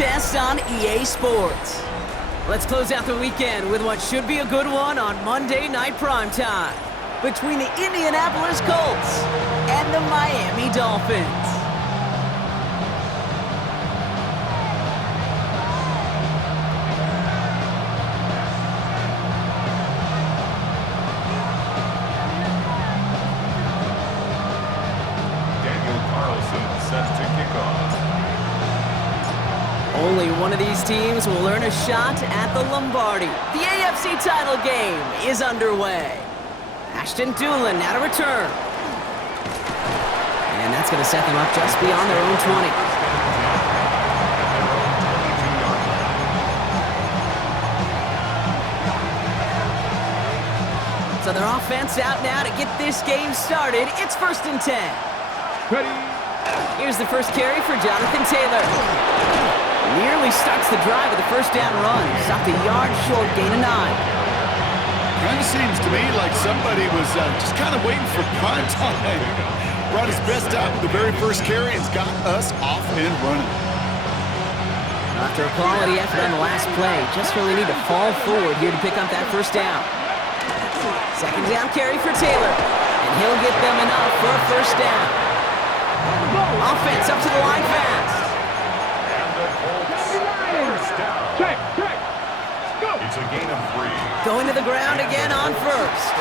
contest on EA Sports. Let's close out the weekend with what should be a good one on Monday Night Primetime between the Indianapolis Colts and the Miami Dolphins. Only one of these teams will earn a shot at the Lombardi. The AFC title game is underway. Ashton Doolin now to return. And that's going to set them up just beyond their own 20. So their offense out now to get this game started. It's 1st and 10. Ready. Here's the first carry for Jonathan Taylor. Nearly starts the drive with a first down run. Stopped a yard short, gain of 9. Kind of seems to me like somebody was just kind of waiting for prime time. Brought his best out with the very first carry and got us off and running. After a quality effort on the last play, just really need to fall forward here to pick up that first down. Second down carry for Taylor, and he'll get them enough for a first down. Offense up to the line fast. It's a gain of 3. Going to the ground again on first.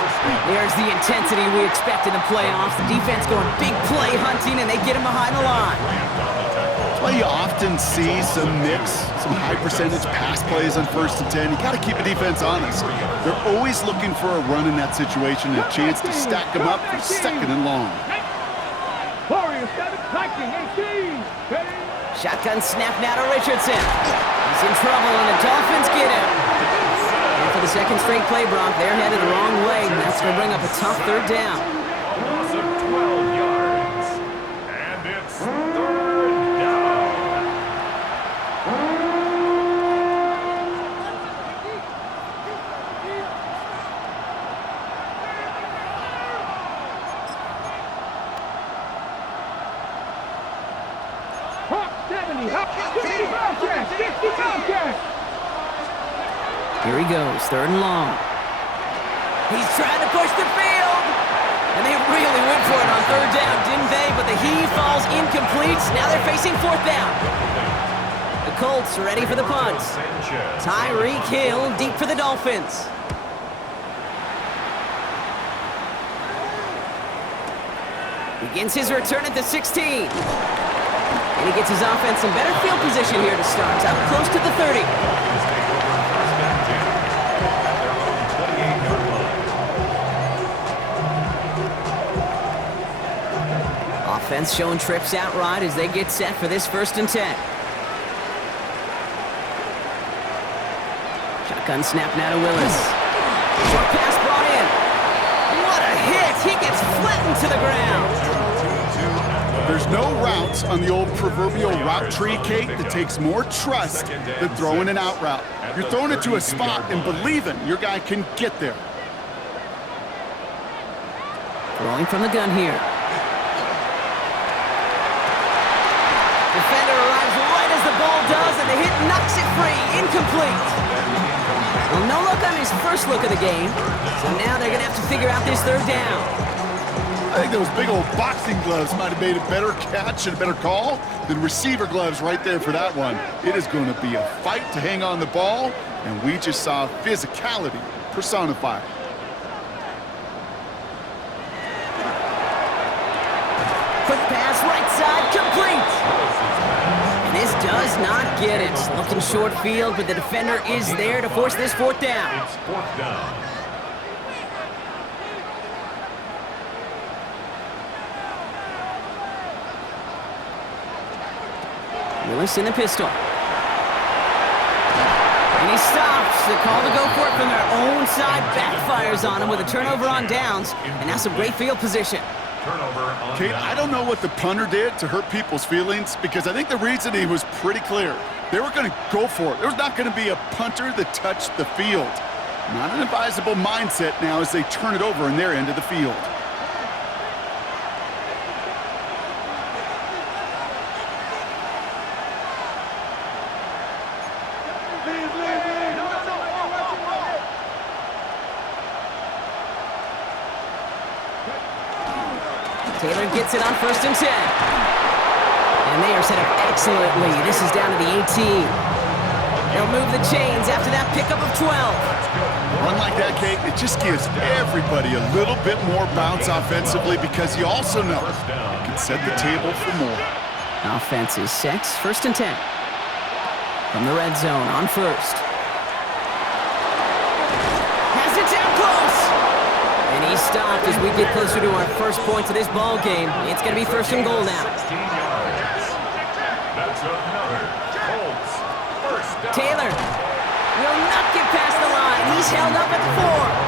There's the intensity we expect in the playoffs. The defense going big play hunting, and they get him behind the line. That's why you often see some mix, some high-percentage pass plays on 1st and 10. You got to keep the defense honest. They're always looking for a run in that situation, a chance to stack them up for 2nd and long. Shotgun snap now to Richardson. He's in trouble, and the Dolphins get him. And for the second straight play, Brock, they're headed the wrong way, and that's going to bring up a tough 3rd down. Loss of 12 yards. And it's 3rd down. Here he goes, 3rd and long. He's trying to push the field. And they really went for it on 3rd down, didn't they? But the heave falls incomplete. Now they're facing 4th down. The Colts ready for the punt. Tyreek Hill deep for the Dolphins. Begins his return at the 16. And he gets his offense in better field position here to start. Up close to the 30. Offense showing trips out right as they get set for this 1st and 10. Shotgun snap now to Willis. Short pass brought in. What a hit! He gets flattened to the ground. There's no routes on the old proverbial route tree, Kate, that takes more trust than throwing an out route. You're throwing it to a spot and believing your guy can get there. Throwing from the gun here. Defender arrives right as the ball does, and the hit knocks it free. Incomplete. Well, no luck on his first look of the game, so now they're going to have to figure out this 3rd down. I think those big old boxing gloves might have made a better catch and a better call than receiver gloves right there for that one. It is going to be a fight to hang on the ball, and we just saw physicality personified. Quick pass, right side, complete. And this does not get it. Looking short field, but the defender is there to force this 4th down. It's 4th down. Willis in the pistol. And he stops. The call to go for it from their own side backfires on him with a turnover on downs, and now some great field position. Kate, I don't know what the punter did to hurt people's feelings, because I think the reasoning was pretty clear. They were going to go for it. There's not going to be a punter that touched the field. Not an advisable mindset now as they turn it over in their end of the field. Taylor gets it on 1st and 10. And they are set up excellently. This is down to the 18. They'll move the chains after that pickup of 12. Run like that, Kate, it just gives everybody a little bit more bounce offensively because you also know it can set the table for more. Offense is set. 1st and 10. From the red zone on 1st. Has it down close. And he's stopped as we get closer to our first points of this ball game. It's going to be 1st and goal now. 16 yards. That's another Colts first down. Taylor will not get past the line. He's held up at the 4.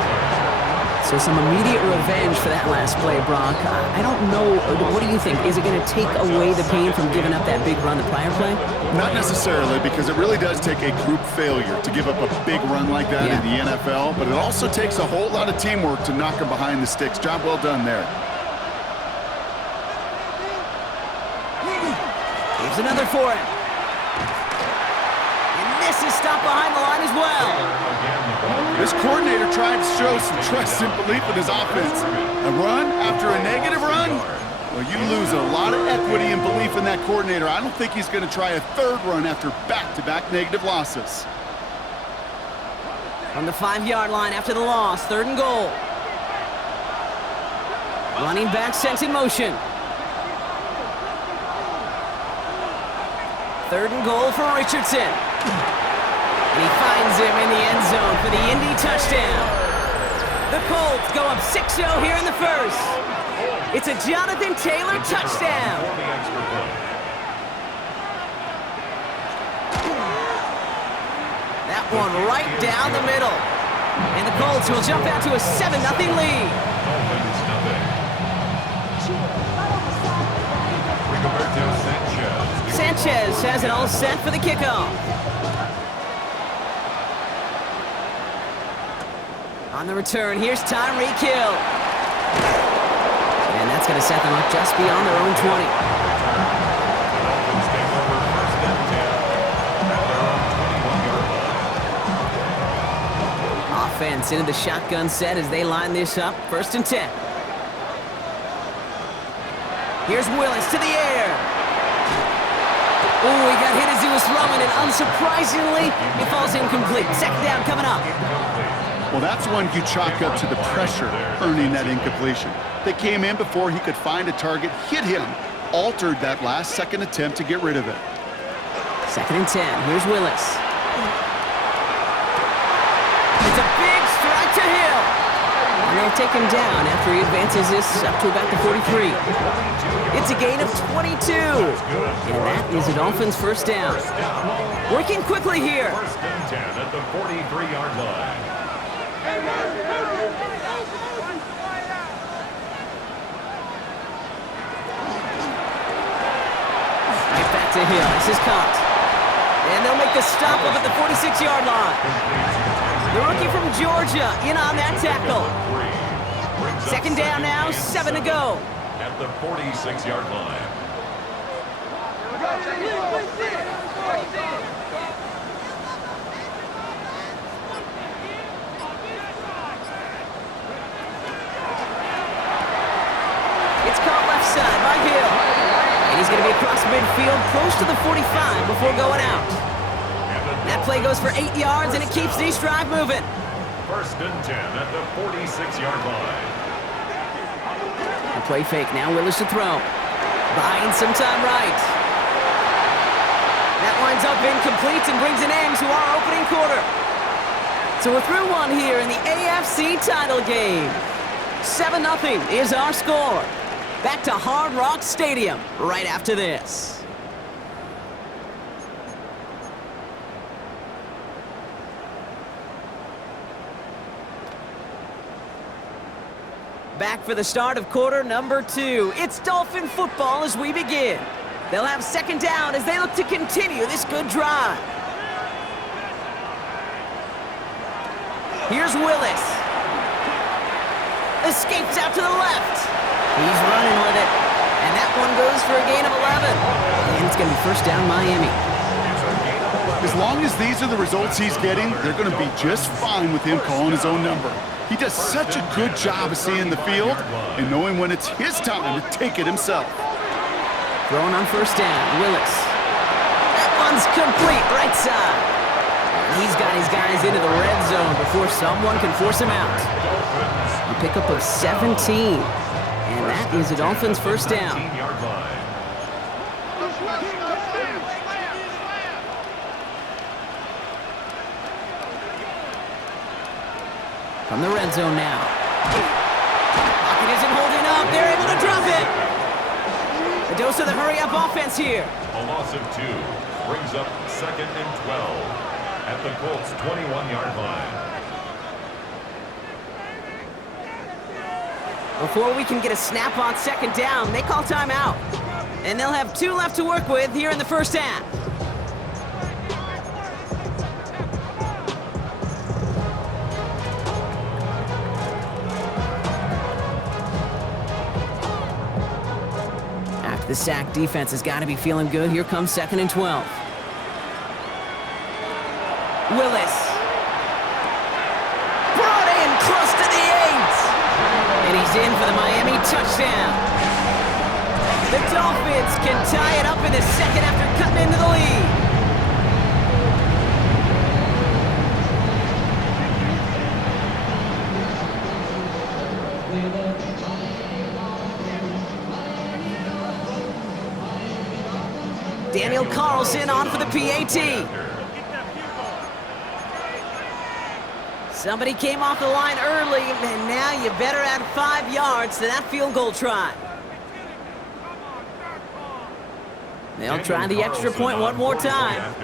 So some immediate revenge for that last play, Brock. I don't know. What do you think? Is it going to take away the pain from giving up that big run the prior play? Not necessarily, because it really does take a group failure to give up a big run like that in the NFL, but it also takes a whole lot of teamwork to knock them behind the sticks. Job well done there. Here's another for him. And this is stopped behind the line as well. This coordinator tried to show some trust and belief in his offense. A run after a negative run? Well, you lose a lot of equity and belief in that coordinator. I don't think he's going to try a 3rd run after back-to-back negative losses. On the 5-yard line after the loss, 3rd and goal. Running back sent in motion. 3rd and goal for Richardson. And he finds him in the end zone for the Indy touchdown. The Colts go up 6-0 here in the 1st. It's a Jonathan Taylor touchdown. That one right down the middle. And the Colts will jump out to a 7-0 lead. Sanchez has it all set for the kickoff. On the return, here's Tyreek Hill. And that's going to set them up just beyond their own 20. Offense into the shotgun set as they line this up. 1st and 10. Here's Willis to the air. Oh, he got hit as he was throwing, and unsurprisingly, it falls incomplete. 2nd down coming up. Well, that's one you chalk up to the pressure earning that incompletion. They came in before he could find a target, hit him, altered that last second attempt to get rid of it. 2nd and 10. Here's Willis. It's a big strike to Hill. And they'll take him down after he advances this up to about the 43. It's a gain of 22. And that is a Dolphins 1st down. Working quickly here. 1st and 10 at the 43-yard line. Right back to Hill. This is caught. And they'll make the stop up at the 46-yard line. The rookie from Georgia in on that tackle. 2nd down now, 7 to go. At the 46-yard line. It's caught left side by Hill. And he's going to be across midfield, close to the 45 before going out. That play goes for 8 yards, and it keeps the drive moving. 1st and 10 at the 46-yard line. A play fake, now Willis to throw. Buying some time right. That winds up incomplete and brings an end to our opening quarter. So we're through one here in the AFC title game. 7-0 is our score. Back to Hard Rock Stadium right after this. Back for the start of quarter number 2. It's Dolphin football as we begin. They'll have 2nd down as they look to continue this good drive. Here's Willis. Escapes out to the left. He's running with it. And that one goes for a gain of 11. And it's going to be 1st down Miami. As long as these are the results he's getting, they're going to be just fine with him calling his own number. He does such a good job of seeing the field and knowing when it's his time to take it himself. Throwing on first down, Willis. That one's complete, right side. And he's got his guys into the red zone before someone can force him out. A pickup of 17. And that is a Dolphins first down. From the red zone now. Pocket isn't holding up. They're able to drop it. A dose of the hurry-up offense here. A loss of 2 brings up 2nd and 12 at the Colts' 21-yard line. Before we can get a snap on second down, they call timeout. And they'll have 2 left to work with here in the first half. After the sack, defense has got to be feeling good. Here comes 2nd and 12. Willis. Brought in close to the 8. And he's in for the Miami touchdown. The Dolphins can tie it up in the second after cutting into the lead. Daniel Carlson on for the PAT. Somebody came off the line early, and now you better add 5 yards to that field goal try. They'll try the extra point one more time.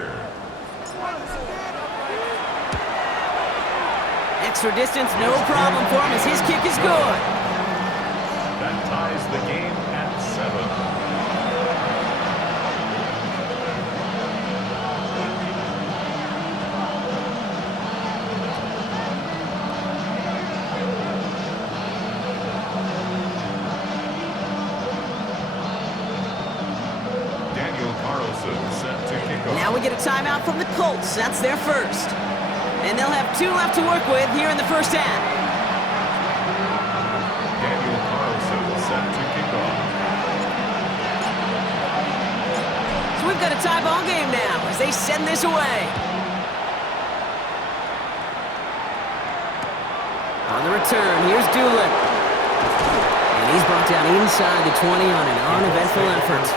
Extra distance, no problem for him as his kick is good. That ties the game at 7. Now we get a timeout from the Colts. That's their first. And they'll have 2 left to work with here in the first half. Daniel Carlson set to kick off. So we've got a tie ball game now as they send this away. On the return, here's Doolin. And he's brought down inside the 20 on an uneventful effort.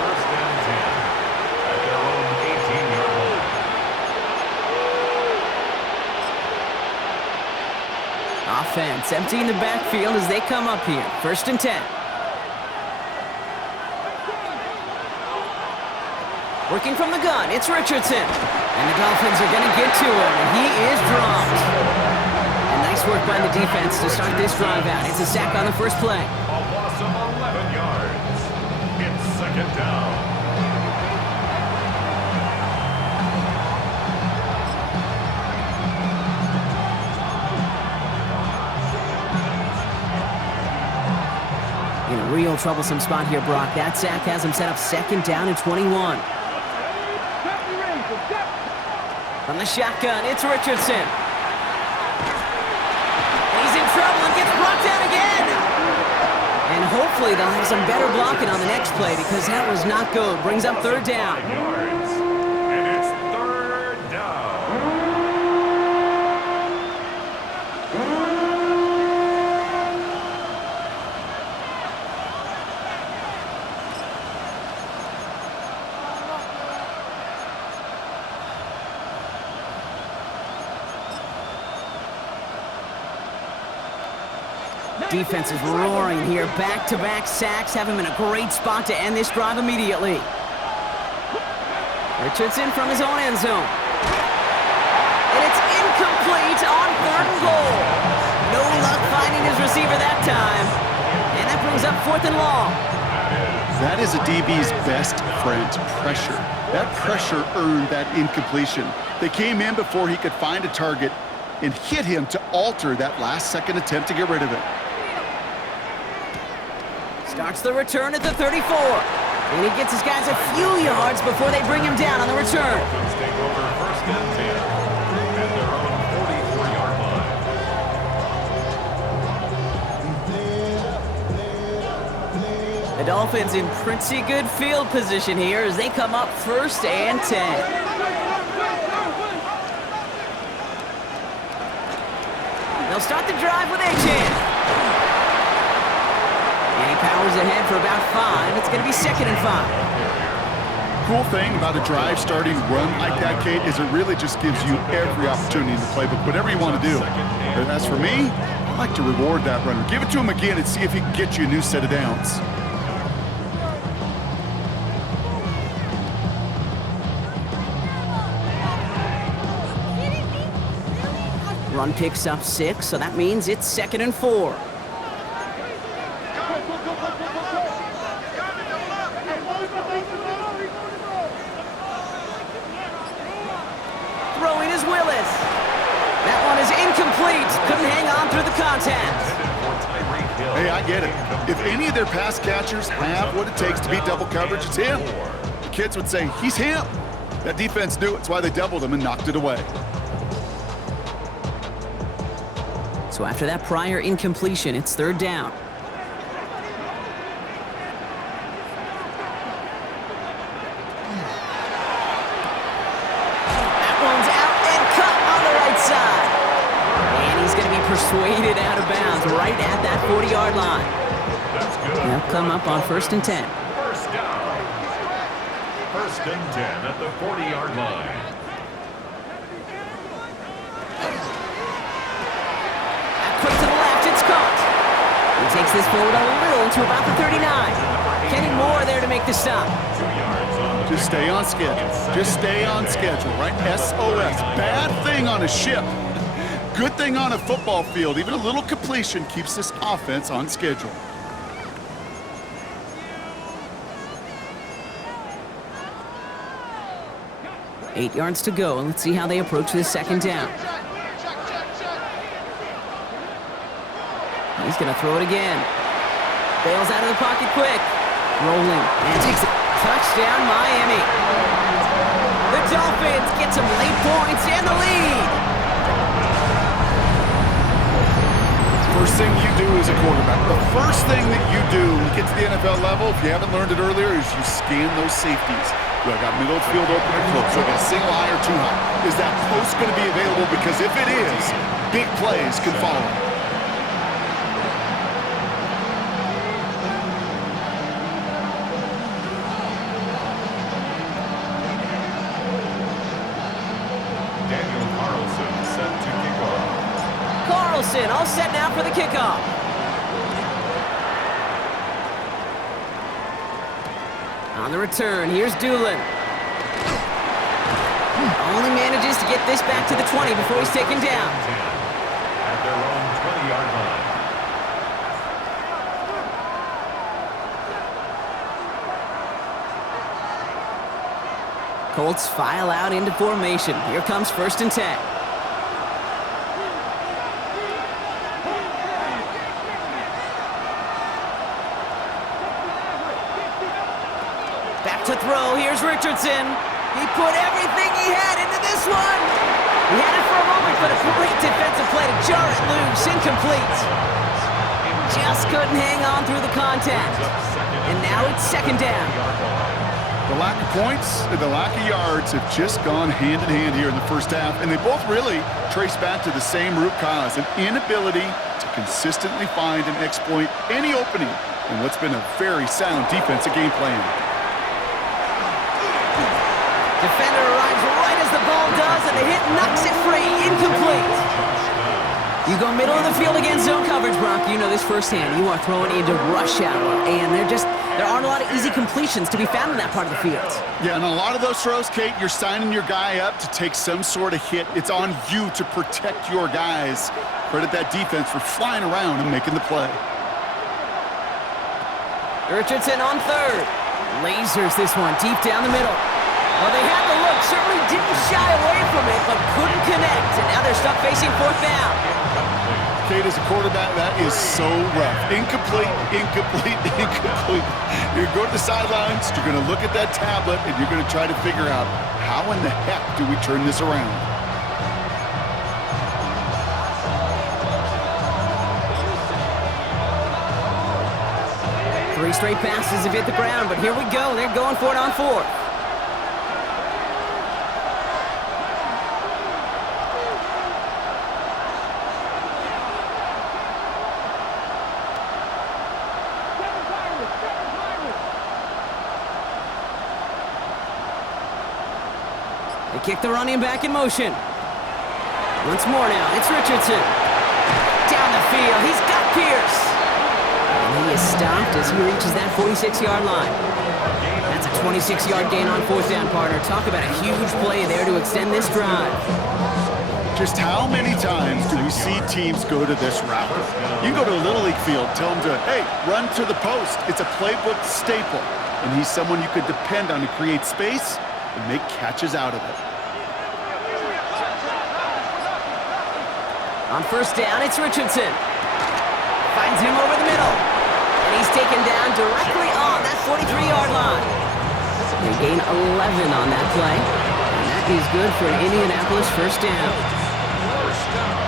Offense emptying the backfield as they come up here. 1st and 10. Working from the gun, it's Richardson. And the Dolphins are going to get to him, and he is dropped. And nice work by the defense to start this drive out. It's a sack on the first play. A loss of 11 yards. It's 2nd down. In a real troublesome spot here, Brock. That sack has him set up 2nd down and 21. From the shotgun, it's Richardson. He's in trouble and gets brought down again. And hopefully they'll have some better blocking on the next play because that was not good. Brings up 3rd down. Yards. And it's 3rd down. Defense is roaring here. Back-to-back sacks have him in a great spot to end this drive immediately. Richardson from his own end zone. And it's incomplete on 3rd and goal. No luck finding his receiver that time. And that brings up 4th and long. That is a DB's best friend, pressure. That pressure earned that incompletion. They came in before he could find a target and hit him to alter that last-second attempt to get rid of it. Starts the return at the 34. And he gets his guys a few yards before they bring him down on the return. Dolphins take over 1st and 10 at their own 44-yard line. Dolphins in pretty good field position here as they come up 1st and 10. They'll start the drive with Achane. And he powers ahead for about 5. It's going to be 2nd and 5. Cool thing about a drive starting run like that, Kate, is it really just gives you every opportunity in the playbook, whatever you want to do. But as for me, I like to reward that runner. Give it to him again and see if he can get you a new set of downs. Run picks up 6, so that means it's 2nd and 4. Throwing is Willis. That one is incomplete. Couldn't hang on through the contact. Hey, I get it. If any of their pass catchers have what it takes to beat double coverage, it's him. The kids would say, he's him. That defense knew it. That's why they doubled him and knocked it away. So after that prior incompletion, it's 3rd down. That one's out and cut on the right side. And he's going to be persuaded out of bounds right at that 40-yard line. They'll come up on 1st and 10. First down. 1st and 10 at the 40-yard line. Quick to the left, it's caught. He takes this forward a little to about the 39. Kenny Moore there to make the stop. Just stay on schedule. Just stay on schedule, right? SOS. Bad thing on a ship. Good thing on a football field. Even a little completion keeps this offense on schedule. Eight yards to go, and let's see how they approach this 2nd down. He's going to throw it again. Bails out of the pocket quick. Rolling, and takes it. Touchdown, Miami. The Dolphins get some late points and the lead. First thing you do as a quarterback, the first thing that you do when you get to the NFL level, if you haven't learned it earlier, is you scan those safeties. Do I got middle of the field open or close? Do I got a single high or 2 high? Is that post going to be available? Because if it is, big plays can follow. All set now for the kickoff. On the return, here's Doolin. Only manages to get this back to the 20 before he's taken down. At their own 20-yard line. Colts file out into formation. Here comes 1st and 10. To throw, here's Richardson. He put everything he had into this one. He had it for a moment, but a great defensive play to jar it loose, incomplete. Just couldn't hang on through the contact. And now it's 2nd down. The lack of points and the lack of yards have just gone hand in hand here in the 1st half, and they both really trace back to the same root cause, an inability to consistently find and exploit any opening in what's been a very sound defensive game plan. Defender arrives right as the ball does, and the hit knocks it free. Incomplete. You go middle of the field against zone coverage, Brock. You know this firsthand. You are throwing into rush hour, and there aren't a lot of easy completions to be found in that part of the field. Yeah, and a lot of those throws, Kate, you're signing your guy up to take some sort of hit. It's on you to protect your guys. Credit that defense for flying around and making the play. Richardson on 3rd. Lasers this one deep down the middle. Well, they had the look, certainly didn't shy away from it, but couldn't connect, and now they're stuck facing 4th down. Kate, as a quarterback, that is so rough. Incomplete, incomplete, incomplete. You're going to the sidelines, you're going to look at that tablet, and you're going to try to figure out how in the heck do we turn this around. 3 straight passes have hit the ground, but here we go. They're going for it on 4th. They kick the running back in motion. Once more now, it's Richardson. Down the field, he's got Pierce. And he is stopped as he reaches that 46-yard line. That's a 26-yard gain on 4th down, partner. Talk about a huge play there to extend this drive. Just how many times do we see teams go to this route? You can go to a Little League field, tell them to, hey, run to the post. It's a playbook staple. And he's someone you could depend on to create space and make catches out of it. On 1st down, it's Richardson. Finds him over the middle. And he's taken down directly on that 43-yard line. They gain 11 on that play. And that is good for an Indianapolis 1st down.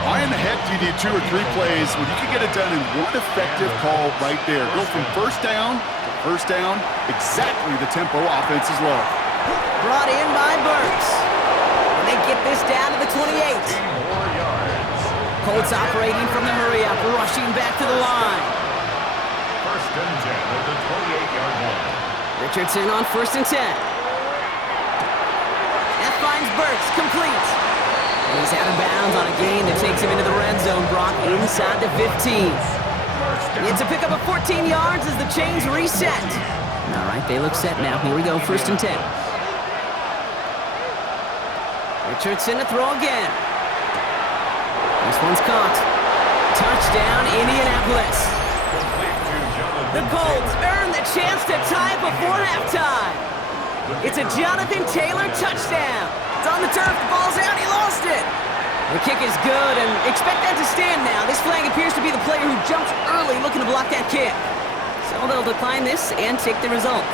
Why in the heck do you need 2 or 3 plays when you can get it done in one effective call right there? Go from 1st down to 1st down, exactly the tempo offense is low. Brought in by Burks. And they get this down to the 28. Colts operating from the hurry-up, rushing back to the line. 1st and 10 at the 28-yard line. Richardson on 1st and 10. That finds Burks, complete. And he's out of bounds on a gain that takes him into the red zone, Brock, inside the 15. It's a pickup of 14 yards as the chains reset. All right, they look set now. Here we go, 1st and 10. Richardson to throw again. This one's caught. Touchdown, Indianapolis. The Colts earn the chance to tie before halftime. It's a Jonathan Taylor touchdown. It's on the turf, the ball's out, he lost it. The kick is good, and expect that to stand now. This flag appears to be the player who jumps early looking to block that kick. So they'll decline this and take the result.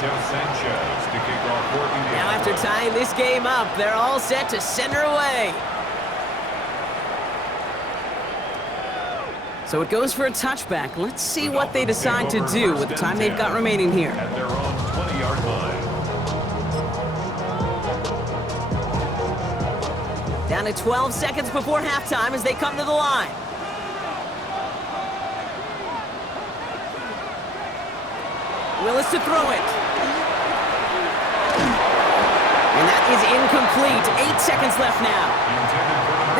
Sanchez to kick off for Indiana. Now after tying this game up, they're all set to send her away. So it goes for a touchback. Let's see what they decide to do with the time they've got remaining here. At their own 20-yard line. Down to 12 seconds before halftime as they come to the line. Willis to throw it. And that is incomplete. 8 seconds left now.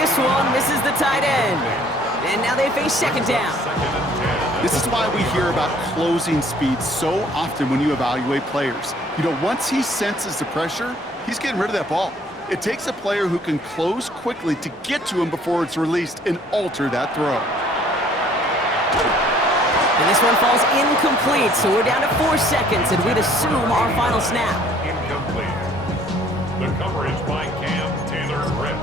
This one misses the tight end. And now they face 2nd down. This is why we hear about closing speed so often when you evaluate players. You know, once he senses the pressure, he's getting rid of that ball. It takes a player who can close quickly to get to him before it's released and alter that throw. And this one falls incomplete, so we're down to 4 seconds, and we'd assume our final snap. Incomplete. The coverage by Cam Taylor-Britt.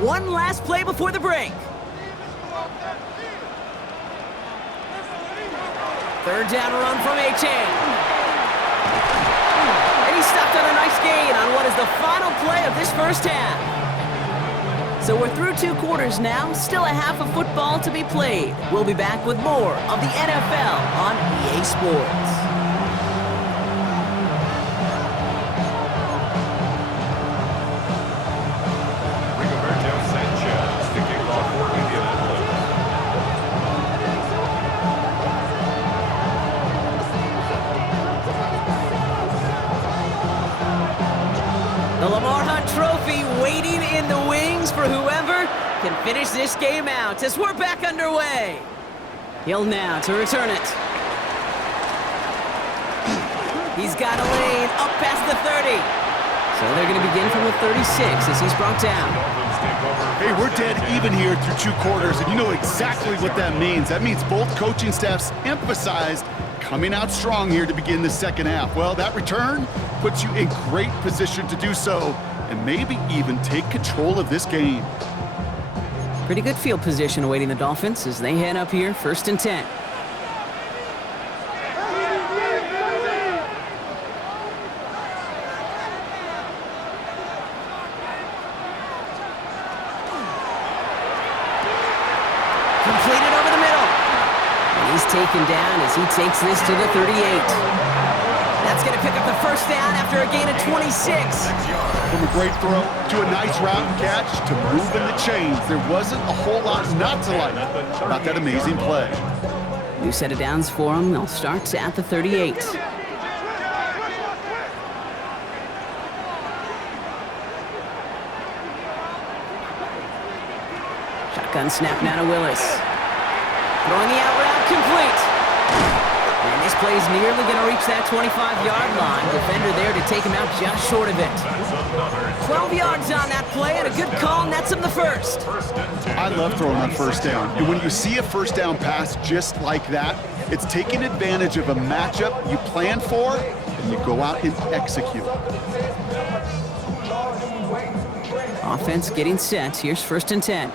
One last play before the break. 3rd down run from Achane. And he stopped on a nice gain on what is the final play of this 1st half. So we're through 2 quarters now, still a half of football to be played. We'll be back with more of the NFL on EA Sports. Sanchez to kick off for Indianapolis. The Lamar Hunt Trophy waiting in the wings for whoever can finish this game out as we're back underway. Hill now to return it. He's got a lane up past the 30. So they're going to begin from the 36 as he's brought down. Hey, we're dead even here through 2 quarters, and you know exactly what that means. That means both coaching staffs emphasized coming out strong here to begin the 2nd half. Well, that return puts you in great position to do so and maybe even take control of this game. Pretty good field position awaiting the Dolphins as they head up here, 1st and 10. second down as he takes this to the 38. That's going to pick up the first down after a gain of 26. From a great throw to a nice route and catch to moving the chains, there wasn't a whole lot not to like about that amazing play. New set of downs for him. They'll start at the 38. Shotgun snap now to Willis. Throwing the out route complete. And this play is nearly going to reach that 25-yard line. Defender there to take him out just short of it. 12 yards on that play and a good call nets him the first. I love throwing on first down. And when you see a first down pass just like that, it's taking advantage of a matchup you plan for and you go out and execute. Offense getting set. Here's 1st and 10.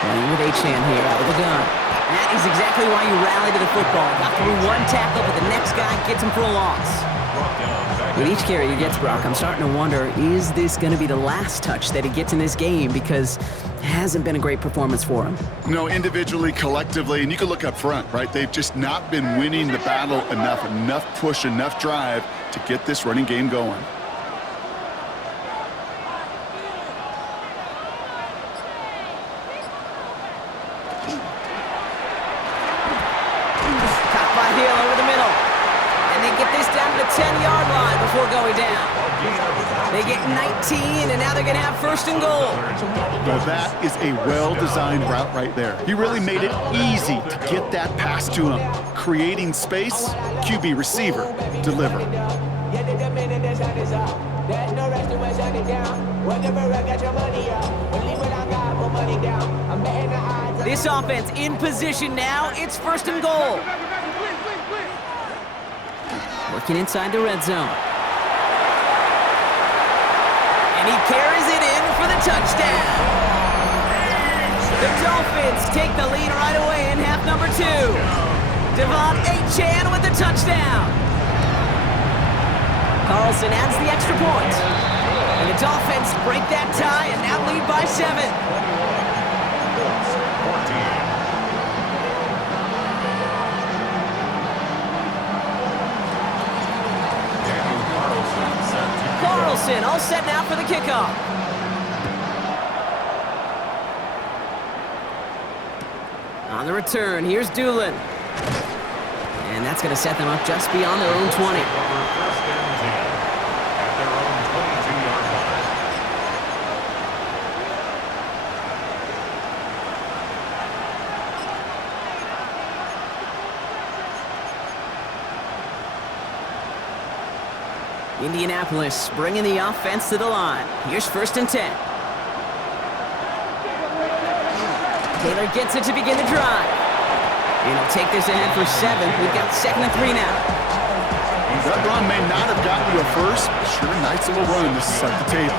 Playing with Achane here out of the gun. That is exactly why you rally to the football. Got through one tackle, but the next guy gets him for a loss. With each carry he gets, Brock, I'm starting to wonder, is this going to be the last touch that he gets in this game? Because it hasn't been a great performance for him. No, individually, collectively, and you can look up front, right? They've just not been winning the battle enough push, enough drive to get this running game going. The 10-yard line before going down. They get 19, and now they're going to have 1st and goal. Well, that is a well-designed route right there. He really made it easy to get that pass to him. Creating space, QB receiver, deliver. This offense in position now. It's 1st and goal. Working inside the red zone. And he carries it in for the touchdown. The Dolphins take the lead right away in half number 2. Achane with the touchdown. Carlson adds the extra point. And the Dolphins break that tie and now lead by 7. Carlson all set now for the kickoff. On the return, here's Doolin. And that's going to set them up just beyond their own 20. Indianapolis bringing the offense to the line. Here's 1st and 10. Taylor gets it to begin the drive. And he'll take this ahead for 7. We've got 2nd and 3 now. That run may not have gotten you a first, but sure, nice little run to set the table.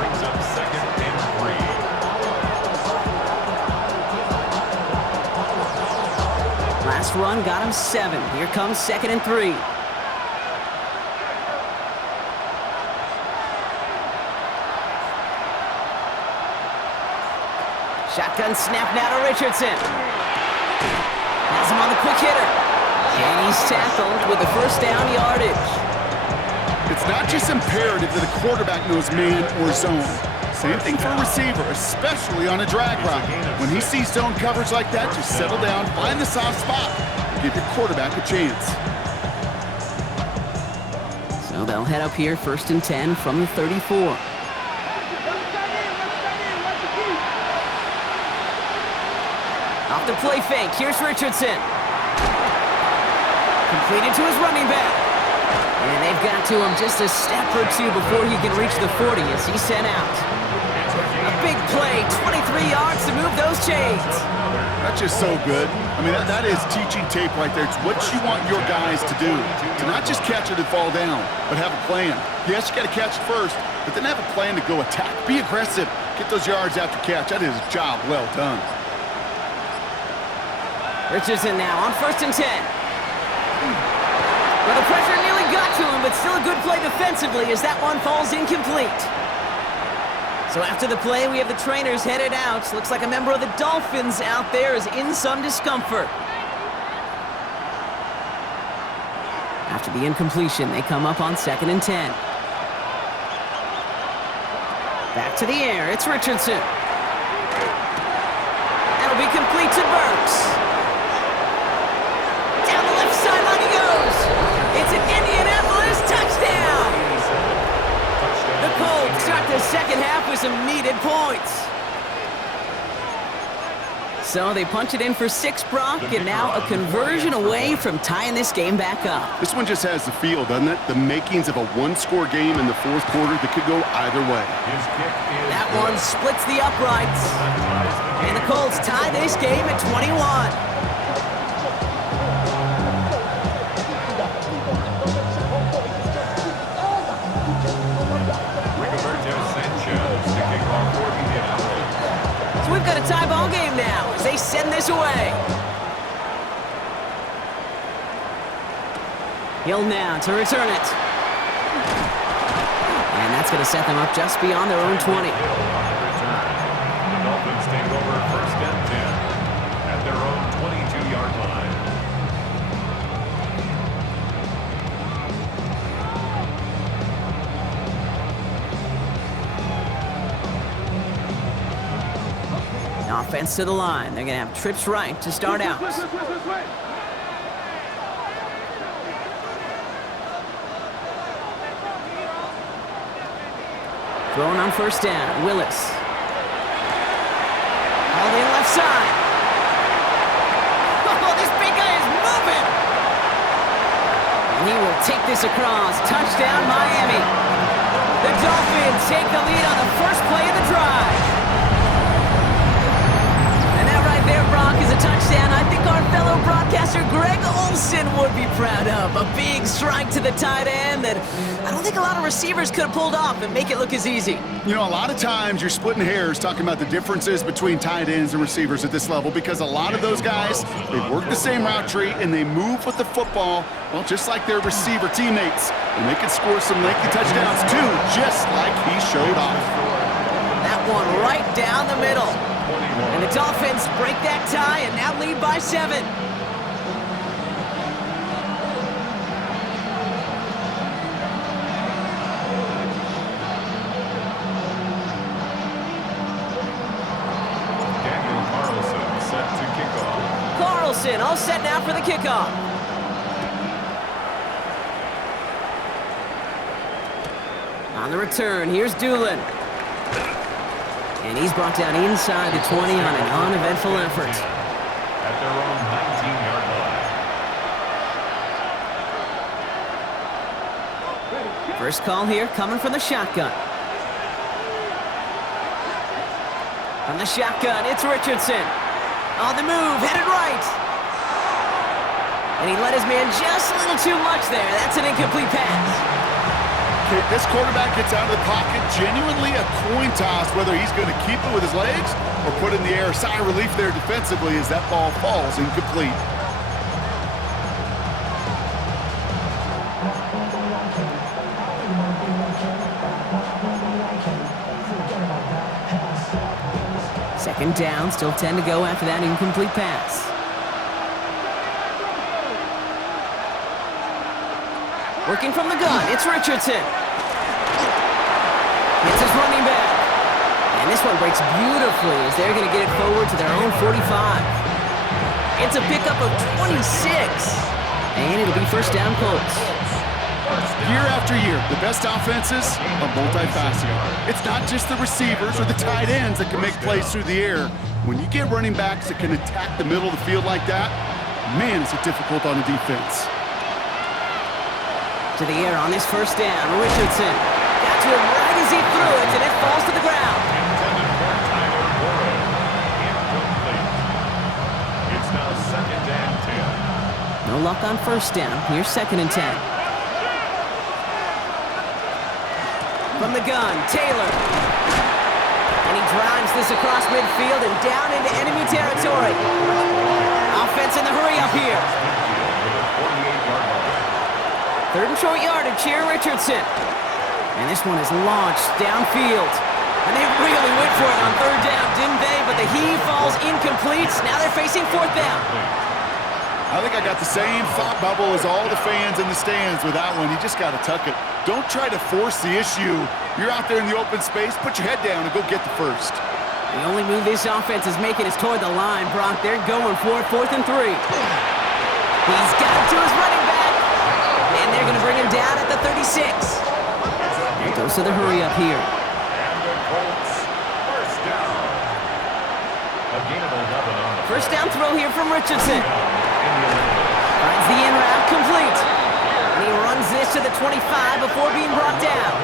Brings up 2nd and 3. Last run got him 7. Here comes 2nd and 3. Shotgun snap now to Richardson. Has him on the quick hitter. And he's tackled with the 1st down yardage. It's not just imperative that the quarterback knows man or zone. Same thing for a receiver, especially on a drag route. When he sees zone coverage like that, just settle down, find the soft spot, and give your quarterback a chance. So they'll head up here, 1st and 10 from the 34. Off the play fake, here's Richardson. Completed to his running back. And they've got to him just a step or 2 before he can reach the 40 as he's sent out. A big play, 23 yards to move those chains. That's just so good. I mean, that is teaching tape right there. It's what you want your guys to do. To not just catch it and fall down, but have a plan. Yes, you got to catch it first, but then have a plan to go attack. Be aggressive. Get those yards after catch. That is a job well done. Richardson now on 1st and 10. Well, the pressure nearly got to him, but still a good play defensively as that one falls incomplete. So after the play, we have the trainers headed out. Looks like a member of the Dolphins out there is in some discomfort. After the incompletion, they come up on 2nd and 10. Back to the air, it's Richardson. That'll be complete to Burks. Down the left sideline he goes. It's an Indianapolis touchdown. The Colts start the second half with some needed points. So they punch it in for 6, Brock, and now a conversion away from tying this game back up. This one just has the feel, doesn't it? The makings of a one-score game in the fourth quarter that could go either way. That one splits the uprights. And the Colts tie this game at 21. We've got a tie ball game now as they send this away. Hill now to return it. And that's going to set them up just beyond their own 20. The Dolphins take over 1st and 10 at their own 22-yard line. Offense to the line. They're going to have trips right to start out. Throwing on 1st down, Willis. All the left side. Oh, this big guy is moving. And he will take this across. Touchdown, Miami. The Dolphins take the lead on the first play of the drive. There, Brock, is a touchdown I think our fellow broadcaster Greg Olsen would be proud of. A big strike to the tight end that I don't think a lot of receivers could have pulled off and make it look as easy. You know, a lot of times you're splitting hairs talking about the differences between tight ends and receivers at this level because a lot of those guys, they work the same route tree and they move with the football, well, just like their receiver teammates. And they can score some lengthy touchdowns too, just like he showed off. That one right down the middle. And the Dolphins break that tie and now lead by 7. Daniel Carlson set to kickoff. Carlson all set now for the kickoff. On the return, here's Doolin. And he's brought down inside the 20 on an uneventful effort. At their own 19-yard line. First call here coming from the shotgun. From the shotgun, it's Richardson. On the move, headed right. And he let his man just a little too much there. That's an incomplete pass. This quarterback gets out of the pocket, genuinely a coin toss, whether he's going to keep it with his legs or put in the air. Sigh of relief there defensively as that ball falls incomplete. Second down, still 10 to go after that incomplete pass. Working from the gun, it's Richardson. It's his running back. And this one breaks beautifully as they're going to get it forward to their own 45. It's a pickup of 26. And it'll be 1st down Colts. Year after year, the best offenses are multifaceted. It's not just the receivers or the tight ends that can make plays through the air. When you get running backs that can attack the middle of the field like that, man, is it difficult on the defense. To the air on this 1st down, Richardson. Got to him right as he threw it, and it falls to the ground. Intended for Tyler Warren. Incomplete. It's now 2nd and 10. No luck on 1st down. Here's 2nd and 10. From the gun, Taylor. And he drives this across midfield and down into enemy territory. Offense in the hurry up here. 3rd and short yardage here, Richardson. And this one is launched downfield. And they really went for it on third down, didn't they? But the heave falls incomplete. Now they're facing fourth down. I think I got the same thought bubble as all the fans in the stands with that one. You just got to tuck it. Don't try to force the issue. You're out there in the open space. Put your head down and go get the first. The only move this offense is making is toward the line, Brock. They're going for it, 4th and 3. He's got it to his running back. And they're going to bring him down at the 36. Goes to the hurry up here. And the Colts, first down. A gain of 11 on the First down throw here from Richardson. Indianapolis. Finds the in route complete. And he runs this to the 25 before being brought down.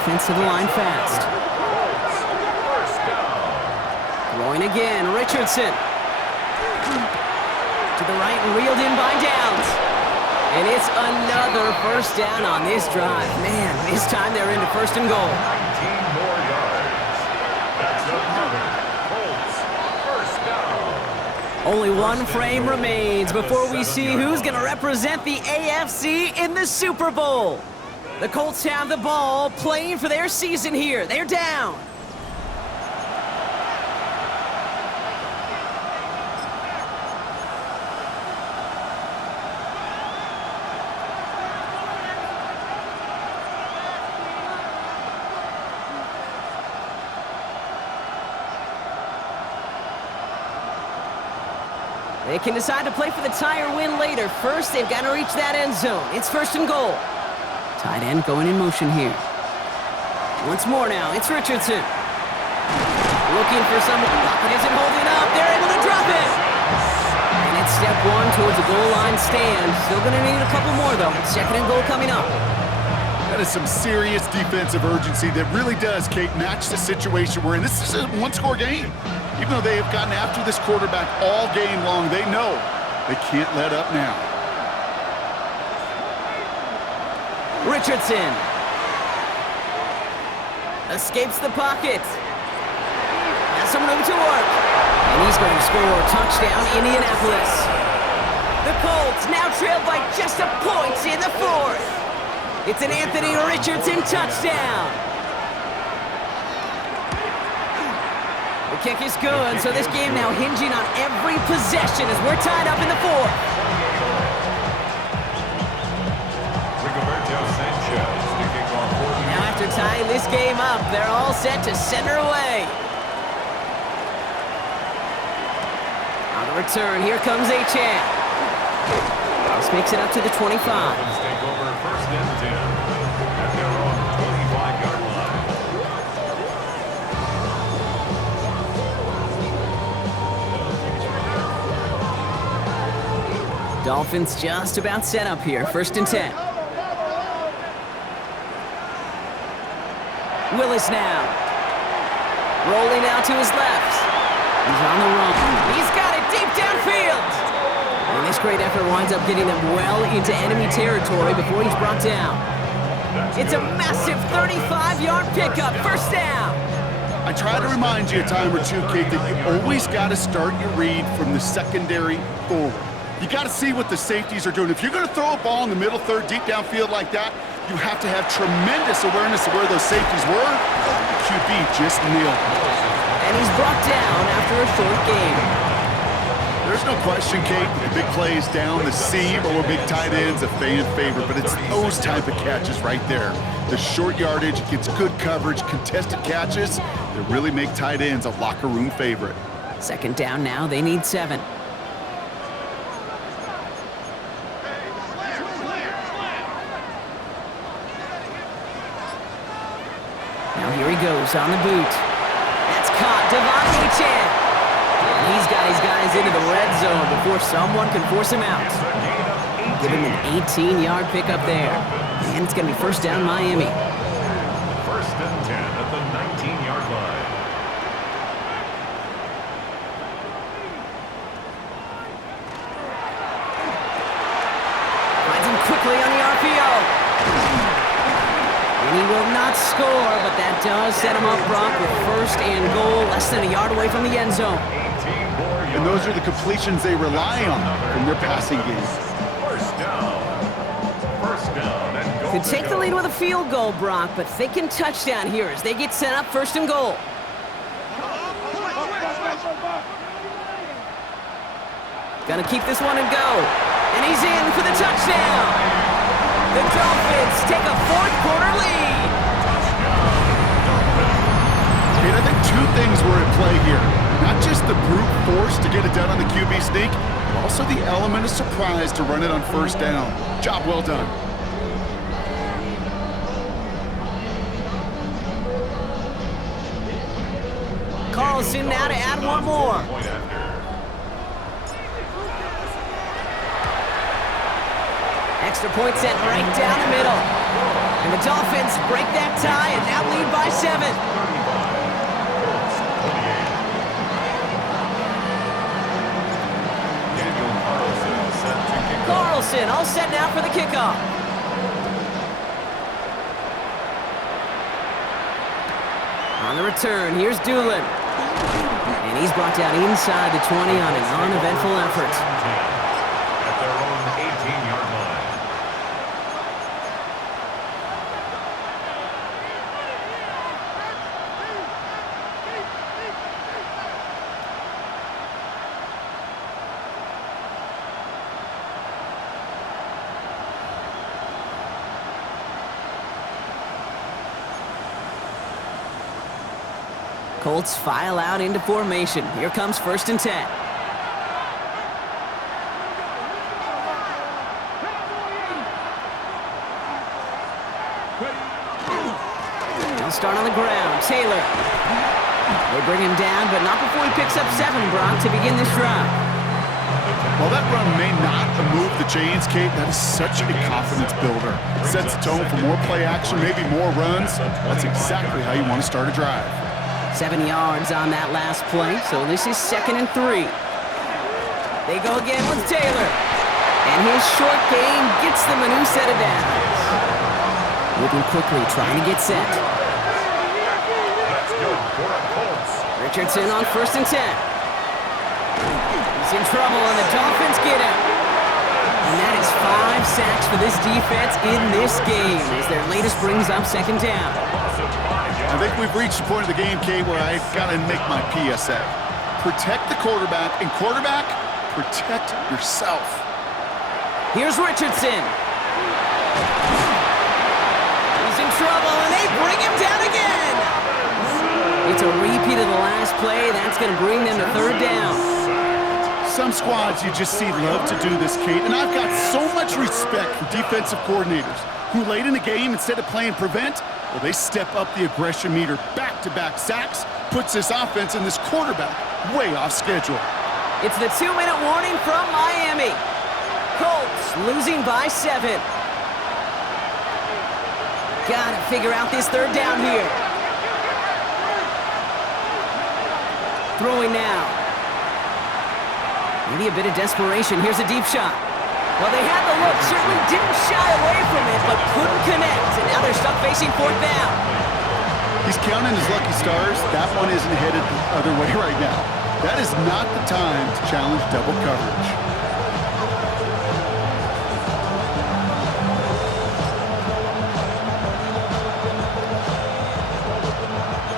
Offense to the line fast. First down. Throwing again, Richardson. To the right and reeled in by Downs. And it's another first down on this drive. Man, this time they're into 1st and goal. 19 more yards. That's another Colts first down. Only one frame remains before we see who's going to represent the AFC in the Super Bowl. The Colts have the ball, playing for their season here. They're down. They can decide to play for the tie or win later. First, they've got to reach that end zone. It's 1st and goal. Tight end going in motion here. Once more now, it's Richardson. Looking for someone. Lockett isn't holding up. They're able to drop it. And it's step 1 towards the goal line stand. Still going to need a couple more, though. 2nd and goal coming up. That is some serious defensive urgency that really does, Kate, match the situation we're in. This is a one-score game. Even though they have gotten after this quarterback all game long, they know they can't let up now. Richardson escapes the pocket. Has someone over to work. And he's going to score a touchdown, Indianapolis. The Colts now trail by just a point in the 4th. It's an Anthony Richardson touchdown. The kick is good, so this game now hinging on every possession as we're tied up in the 4th. Now after tying this game up, they're all set to center away. On the return, here comes Achane. This makes it up to the 25. Take over 1st and 10 at their own 25-yard line. Dolphins just about set up here. 1st and 10. Willis now. Rolling out to his left. He's on the run. He's got it deep downfield. And this great effort winds up getting him well into enemy territory before he's brought down. It's a massive 35-yard pickup. 1st down. I try to remind you a time or two, Kate, that you always got to start your read from the secondary forward. You got to see what the safeties are doing. If you're going to throw a ball in the middle third, deep downfield like that, you have to have tremendous awareness of where those safeties were. The QB just nailed it. And he's brought down after a short game. There's no question, Kate, the big plays down the seam or big tight ends, a fan favorite, but it's those type of catches right there. The short yardage, gets good coverage, contested catches that really make tight ends a locker room favorite. 2nd down now, they need 7. Now here he goes on the boot. That's caught, Devon Achane. He's got his guys into the red zone before someone can force him out. Give him an 18-yard pickup there. And it's going to be 1st down Miami. 1st and 10 at the 19-yard line. Finds him quickly on the RPO. And he will not score, but that does set him up, Brock, with 1st and goal, less than a yard away from the end zone. And those are the completions they rely on from their passing game. 1st down. 1st down and goal. Could take the lead with a field goal, Brock, but thinking touchdown here as they get set up 1st and goal. Gonna keep this one and go. And he's in for the touchdown. The Dolphins take a 4th quarter lead. And I think 2 things were at play here. Not just the brute force to get it done on the QB sneak, but also the element of surprise to run it on 1st down. Job well done. Carlson now to add one more. Extra point set right down the middle. And the Dolphins break that tie and now lead by 7. Carlson all set now for the kickoff. On the return, here's Doolin. And he's brought down inside the 20 on an uneventful effort. At their own 18-yard line. Colts file out into formation. Here comes 1st and 10. They'll start on the ground. Taylor. They bring him down, but not before he picks up 7, Brock, to begin this drive. While that run may not move the chains, Kate, that is such a confidence builder. Sets the tone for more play action, maybe more runs. That's exactly how you want to start a drive. 7 yards on that last play, so this is 2nd and 3. They go again with Taylor. And his short game gets them a new set of downs. Moving quickly, trying to get set. That's good for the Colts. Richardson on 1st and 10. He's in trouble, and the Dolphins get him. And that is 5 sacks for this defense in this game, as their latest brings up 2nd down. I think we've reached the point of the game, Kate, where I've got to make my PSA. Protect the quarterback, and quarterback, protect yourself. Here's Richardson. He's in trouble, and they bring him down again. It's a repeat of the last play. That's going to bring them to 3rd down. Some squads you just see love to do this, Kate, and I've got so much respect for defensive coordinators who late in the game, instead of playing prevent, well, they step up the aggression meter. Back-to-back sacks puts this offense and this quarterback way off schedule. It's the 2-minute warning from Miami. Colts losing by 7. Gotta figure out this 3rd down here. Throwing now. Maybe a bit of desperation. Here's a deep shot. Well, they had the look, certainly didn't shy away from it, but couldn't connect, and now they're stuck facing 4th down. He's counting his lucky stars. That one isn't headed the other way right now. That is not the time to challenge double coverage.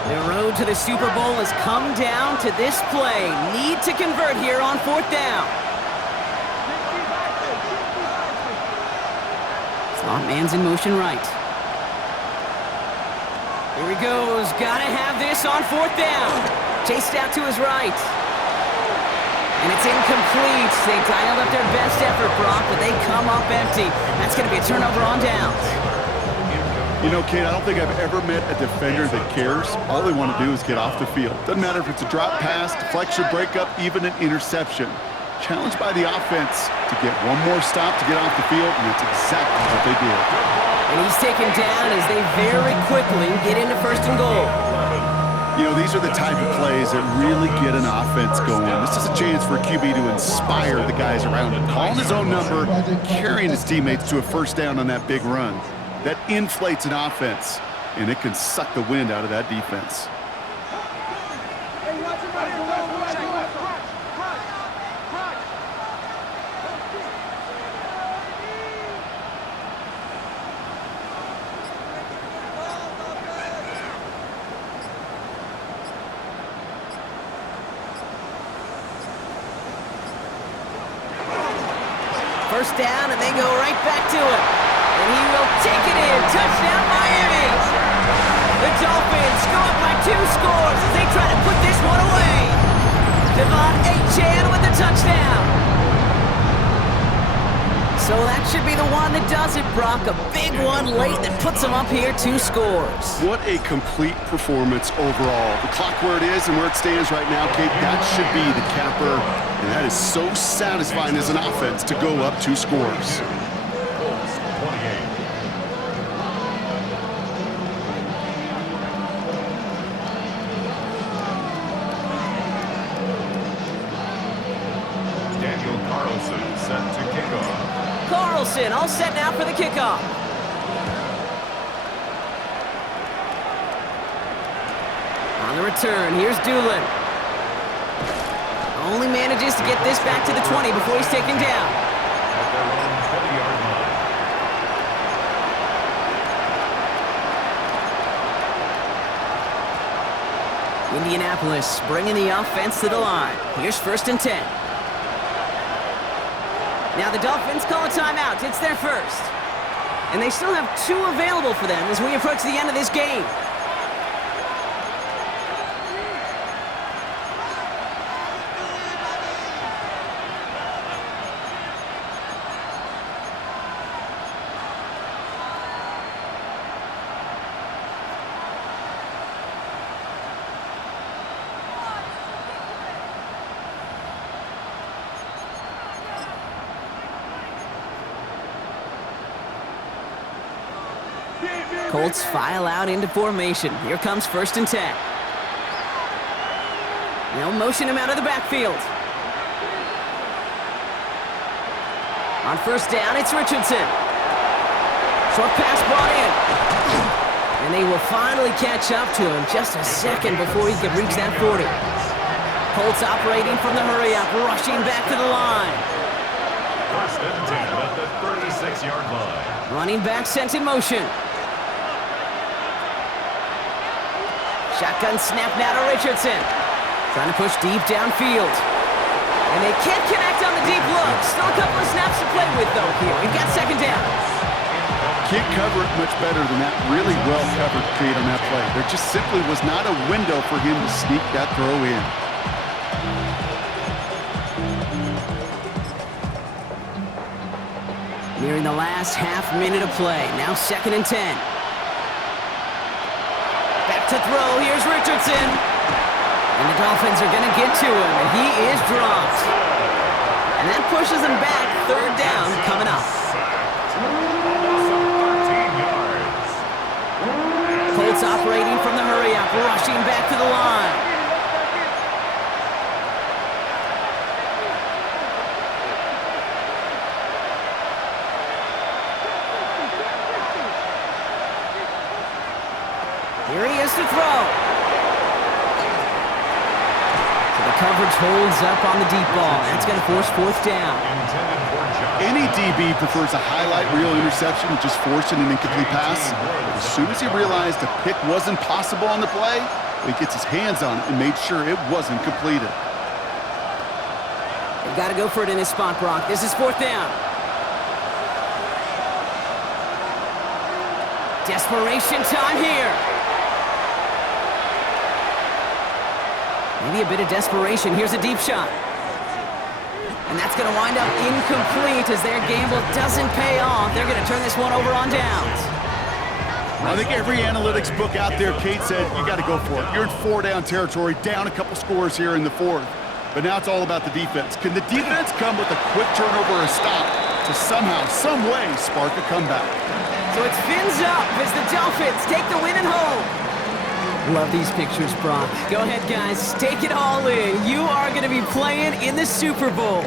The road to the Super Bowl has come down to this play. Need to convert here on 4th down. Man's in motion right. Here he goes. Gotta have this on 4th down. Chased out to his right. And it's incomplete. They dialed up their best effort, Brock, but they come up empty. That's going to be a turnover on downs. You know, Kate, I don't think I've ever met a defender that cares. All they want to do is get off the field. Doesn't matter if it's a drop pass, deflection, breakup, even an interception. Challenged by the offense to get one more stop to get off the field, and that's exactly what they did. And he's taken down as they very quickly get into 1st and goal. You know, these are the type of plays that really get an offense going. This is a chance for a QB to inspire the guys around him. Calling his own number, carrying his teammates to a 1st down on that big run. That inflates an offense, and it can suck the wind out of that defense. First down, and they go right back to it. And he will take it in. Touchdown, Miami! The Dolphins go up by 2 scores as they try to put this one away. Devon Achane with the touchdown. So that should be the one that does it, Brock. A big one late that puts them up here 2 scores. What a complete performance overall. The clock where it is and where it stands right now, Kate, that should be the capper. And that is so satisfying as an offense to go up 2 scores. Colts 28. Daniel Carlson set to kick off. Carlson all set now for the kickoff. On the return, here's Doolin. Only manages to get this back to the 20 before he's taken down. At their own 20-yard line. Indianapolis bringing the offense to the line. Here's 1st and 10. Now the Dolphins call a timeout. It's their first. And they still have 2 available for them as we approach the end of this game. Colts file out into formation. Here comes 1st and 10. They'll motion him out of the backfield. On 1st down, it's Richardson. Short pass brought in. And they will finally catch up to him just a second before he could reach that 40. Colts operating from the hurry-up, rushing back to the line. 1st and 10 at the 36-yard line. Running back sent in motion. Shotgun snap now to Richardson. Trying to push deep downfield. And they can't connect on the deep look. Still a couple of snaps to play with, though, here. We've got 2nd down. Can't cover it much better than that. Really well covered, Kate, on that play. There just simply was not a window for him to sneak that throw in. Nearing the last half minute of play. Now 2nd and 10. Back to throw. Here's Richardson. And the Dolphins are going to get to him, and he is dropped. And that pushes him back. 3rd down coming up. 13 yards. Colts operating from the hurry-up, rushing back to the line. Here he is to throw. So the coverage holds up on the deep ball. That's going to force 4th down. Intended for Josh. Any DB prefers a highlight reel interception, just forcing an incomplete pass. As soon as he realized a pick wasn't possible on the play, he gets his hands on it and made sure it wasn't completed. They've got to go for it in this spot, Brock. This is 4th down. Desperation time here. Maybe a bit of desperation. Here's a deep shot. And that's going to wind up incomplete as their gamble doesn't pay off. They're going to turn this one over on downs. I think every analytics book out there, Kate said, you got to go for it. You're in 4-down territory, down a couple scores here in the 4th. But now it's all about the defense. Can the defense come with a quick turnover or a stop to somehow, some way, spark a comeback? So it's fins up as the Dolphins take the win at home. Love these pictures, Brock. Go ahead, guys. Take it all in. You are going to be playing in the Super Bowl.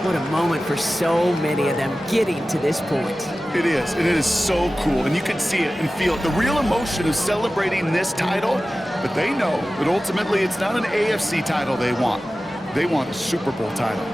What a moment for so many of them getting to this point. It is, and it is so cool, and you can see it and feel it. The real emotion of celebrating this title, but they know that ultimately it's not an AFC title they want. They want a Super Bowl title.